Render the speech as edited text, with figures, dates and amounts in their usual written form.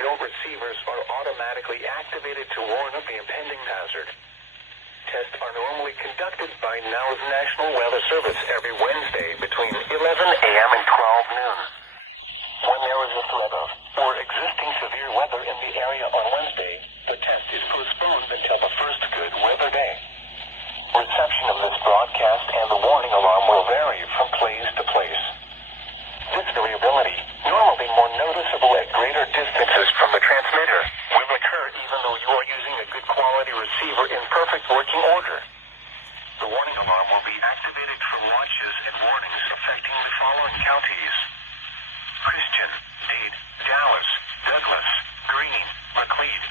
go receivers are automatically activated to warn of the impending hazard. Tests are normally conducted by NOW's National Weather Service every Wednesday between 11 a.m. and 12 noon. When there is a threat of or existing severe weather in the area on Wednesday, the test is postponed until the first good weather day. Reception of this broadcast and the warning alarm will vary from place to place. This variability, normally more noticeable at greater distances from the transmitter, will occur even though you are using a good quality receiver in perfect working order. The warning alarm will be activated from watches and warnings affecting the following counties: Christian, Dade, Dallas, Douglas, Greene, Macleod,